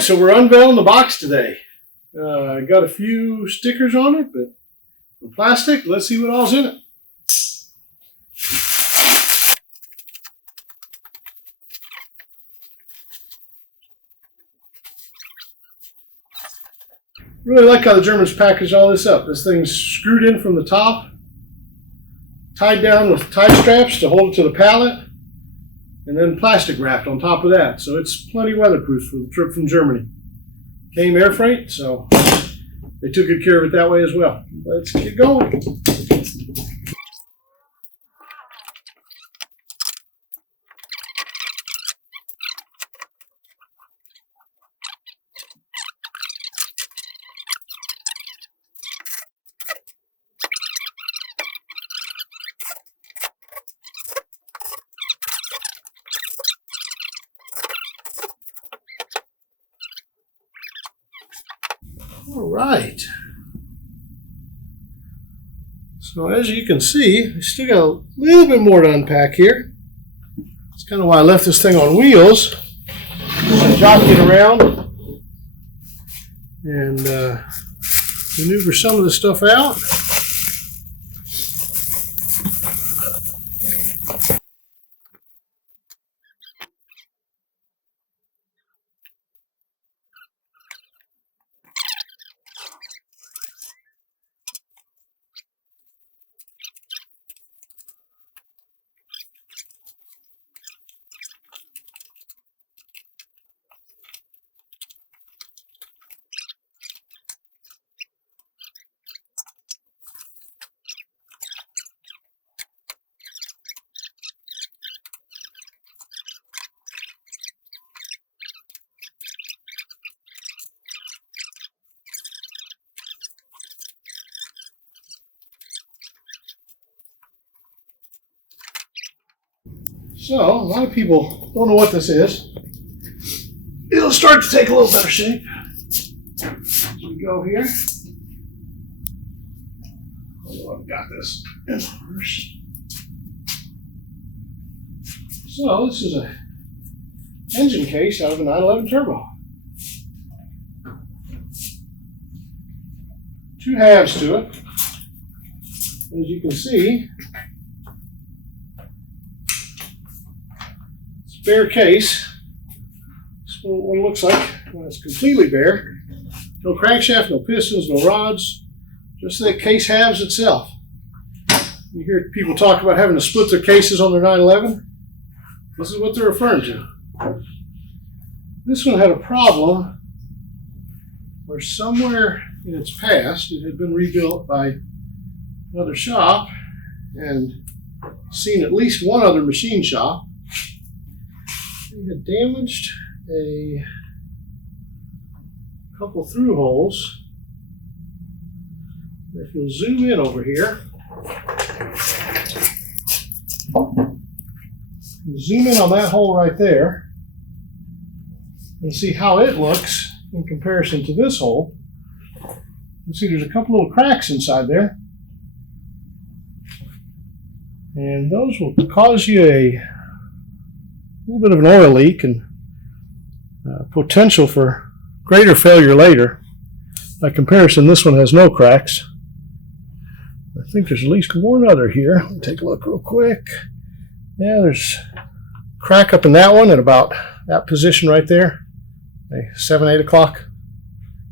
right, so we're unveiling the box today. I got a few stickers on it, but the plastic, let's see what all's in it. Really like how the Germans package all this up. This thing's screwed in from the top, tied down with tie straps to hold it to the pallet, and then plastic wrapped on top of that. So it's plenty weatherproof for the trip from Germany. Came air freight, so they took good care of it that way as well. Let's get going. All right. So as you can see, we still got a little bit more to unpack here. That's kind of why I left this thing on wheels. Jock it around and maneuver some of the stuff out. So, a lot of people don't know what this is. It'll start to take a little better shape as we go here. Although I've got this in first. So, this is an engine case out of a 911 Turbo. Two halves to it. As you can see, bare case. That's what one looks like when it's completely bare. No crankshaft, no pistons, no rods, just the case halves itself. You hear people talk about having to split their cases on their 911. This is what they're referring to. This one had a problem where somewhere in its past it had been rebuilt by another shop and seen at least one other machine shop. We had damaged a couple through holes. If you'll zoom in over here, zoom in on that hole right there and see how it looks in comparison to this hole. You see there's a couple little cracks inside there. And those will cause you a little bit of an oil leak and potential for greater failure later. By comparison, this one has no cracks. I think there's at least one other here. Let me take a look real quick. Yeah, there's a crack up in that one at about that position right there. A 7, 8 o'clock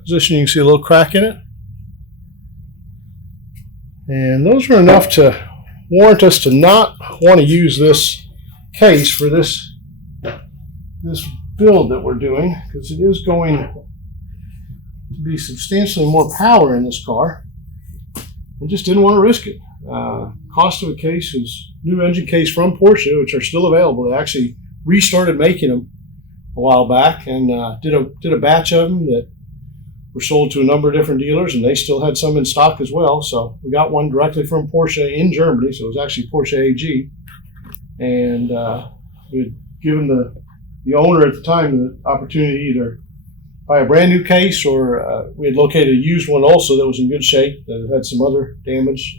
position. You can see a little crack in it. And those are enough to warrant us to not want to use this case for this build that we're doing, because it is going to be substantially more power in this car. I just didn't want to risk it. Cost of a case is new engine case from Porsche, which are still available. They actually restarted making them a while back and did a batch of them that were sold to a number of different dealers, and they still had some in stock as well. So we got one directly from Porsche in Germany, so it was actually Porsche AG. And we had given the owner at the time the opportunity to either buy a brand new case, or we had located a used one also that was in good shape, that had some other damage,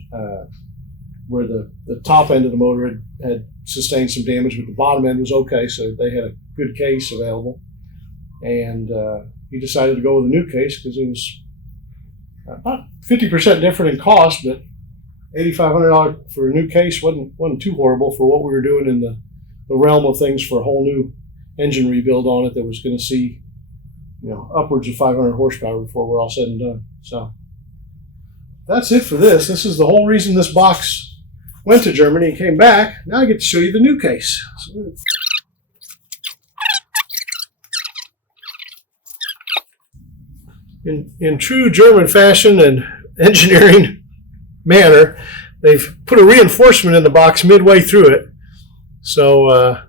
where the top end of the motor had sustained some damage, but the bottom end was okay, so they had a good case available. and he decided to go with a new case because it was about 50% different in cost, but $8,500 for a new case wasn't too horrible for what we were doing in the realm of things for a whole new engine rebuild on it that was going to see, upwards of 500 horsepower before we're all said and done. So that's it for this. This is the whole reason this box went to Germany and came back. Now I get to show you the new case. In true German fashion and engineering manner, they've put a reinforcement in the box midway through it. So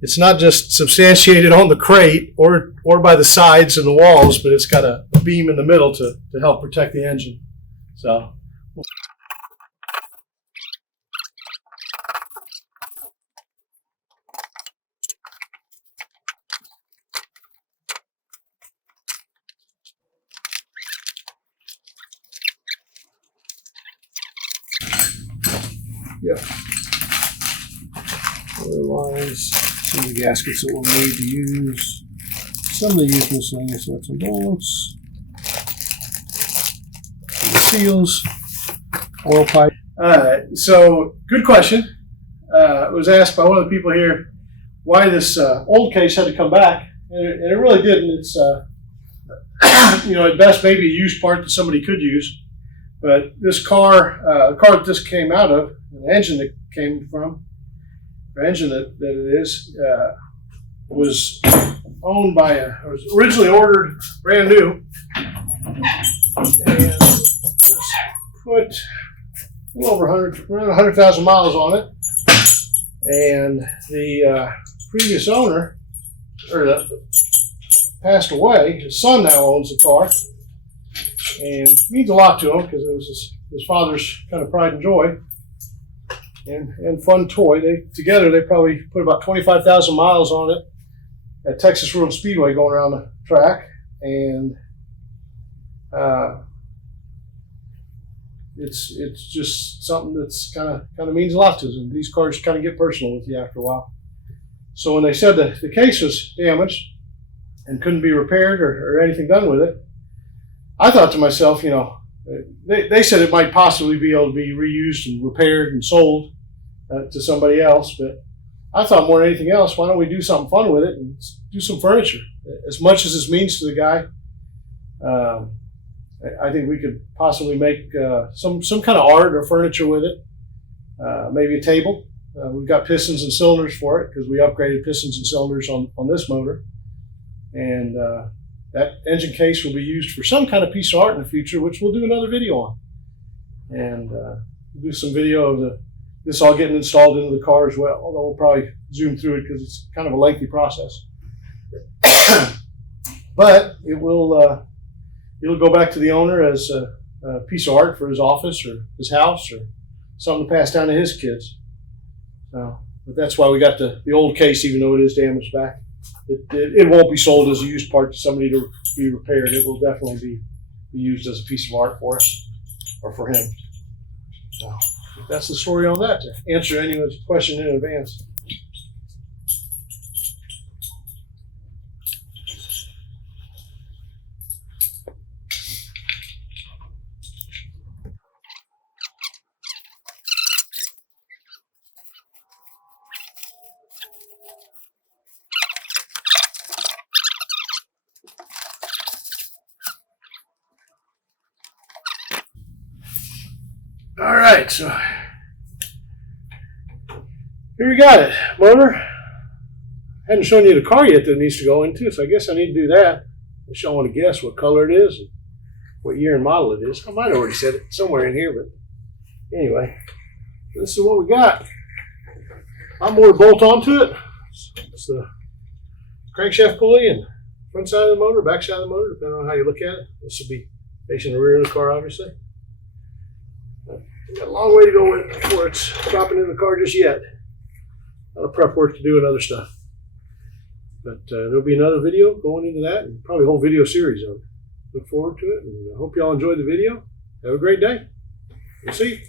it's not just substantiated on the crate or by the sides and the walls, but it's got a beam in the middle to help protect the engine. So yeah. Other lines, some of the gaskets that we'll need to use, some of the used miscellaneous nuts and bolts, the seals, oil pipe. So good question. It was asked by one of the people here why this old case had to come back, and it really didn't. It's at best maybe a used part that somebody could use. But this car, the car that this came out of, the engine that came from, the engine that it is, was owned by it was originally ordered brand new, and put a little over around 100,000 miles on it. And the previous owner, passed away. His son now owns the car. And it means a lot to him because it was his father's kind of pride and joy and fun toy. Together they probably put about 25,000 miles on it at Texas World Speedway going around the track, and it's just something that's kind of means a lot to us. And these cars kind of get personal with you after a while. So when they said that the case was damaged and couldn't be repaired or anything done with it, I thought to myself, they said it might possibly be able to be reused and repaired and sold to somebody else, but I thought more than anything else, why don't we do something fun with it and do some furniture? As much as this means to the guy, I think we could possibly make some kind of art or furniture with it, maybe a table. We've got pistons and cylinders for it because we upgraded pistons and cylinders on this motor, and that engine case will be used for some kind of piece of art in the future, which we'll do another video on. And we'll do some video of this all getting installed into the car as well, although we'll probably zoom through it because it's kind of a lengthy process. But it'll go back to the owner as a piece of art for his office or his house or something to pass down to his kids. But that's why we got the old case, even though it is damaged back. It won't be sold as a used part to somebody to be repaired. It will definitely be used as a piece of art for us or for him. So that's the story on that, to answer anyone's question in advance. All right, so here we got it. Motor. Hadn't shown you the car yet that it needs to go into, so I guess I need to do that. I just want to guess what color it is and what year and model it is. I might have already said it somewhere in here, but anyway, this is what we got. I'm more to bolt onto it. It's the crankshaft pulley and front side of the motor, back side of the motor, depending on how you look at it. This will be facing the rear of the car, obviously. We've got a long way to go before it's dropping in the car just yet. A lot of prep work to do and other stuff. But there'll be another video going into that, and probably a whole video series of it. Look forward to it, and I hope you all enjoyed the video. Have a great day. We'll see you.